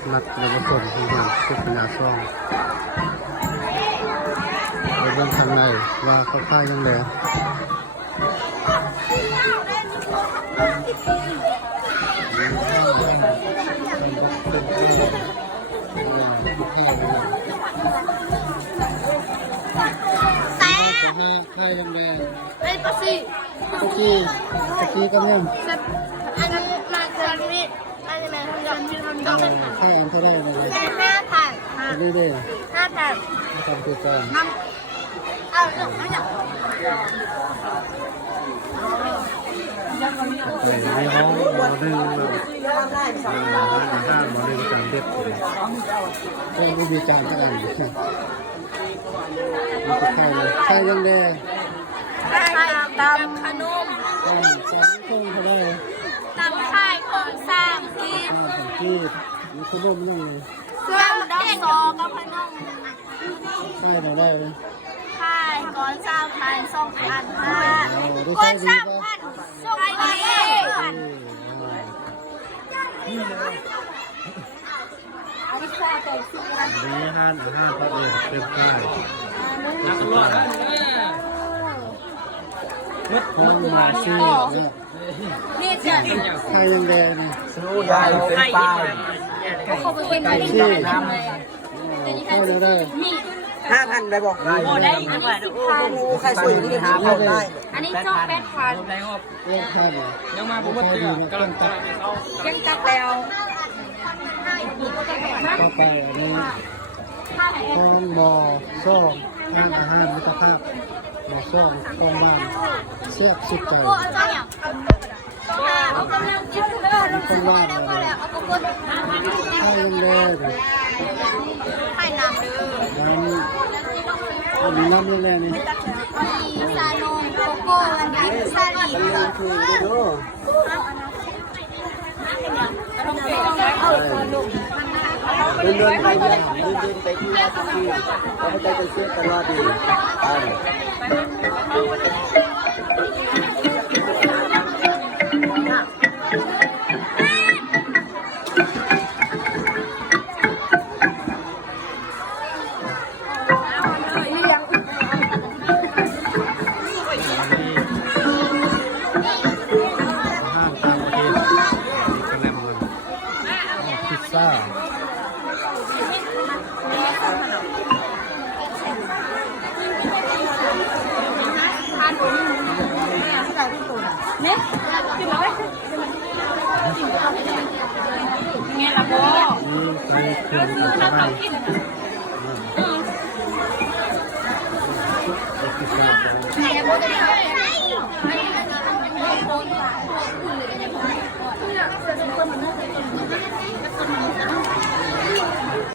ดนัดในบทสนที่เห็นสุขนาซ่องไปเบิ่งทางในว่าเขาค่ายยังไงค่ายยังไงไอ้ปะซี่ตะกี้ก็เนี่ยอันนี้มาจากนี้อันนี้มาจากที่ทำดอกค่ายอันเท่าไรเลย 5,000อันนี้เด้อ 5,000ทำตัวกัน น้ำเอาลูกไม่หนักในห้องโมเดลห้างโมเดลการเด็ดก็ไม่มีการอ่านมันจะใช่เลยใช่ยังไงตำขนมตำเครื่องเขาได้ตำข่ายของสร้างกีบมันขนมนั่งเลยเครื่องดอกซอกับขนมใช่เขาได้เลยข่ายก้อน3,000 2,000ก้อน3,000ส่งไปนี่ห้านพระเอกเต็มใต้ห้องมาซีเนี่ยใครยังแดงนี่สู้ยาเป็นป้ายไก่ชีเข้าได้5,000ได้บอกได้ได้ใครสวยที่5,000ได้อันนี้จ้อง8,000เรียกท่านยังมาผมว่าเตือนกำลังตัดยังตักแล้วต่อไปอันนี้ห้องบ่อซ่องห้างอาหารมิตรภาพบ่อซ่องกองว่างเสียบสุดใจกองว่างเลยใครยังแดงไข่น้ำเด้อน้ำยังแดงนี่ซาโนโกโก้อันนี้ซาลีคือดูเดินไปเดินไปที่ร้านที่เราไปจะเชื่อตลอดดีซ่าเนี่ยกินไหมไงล่ะโบนี่ไปคืนกับชาวบ้าน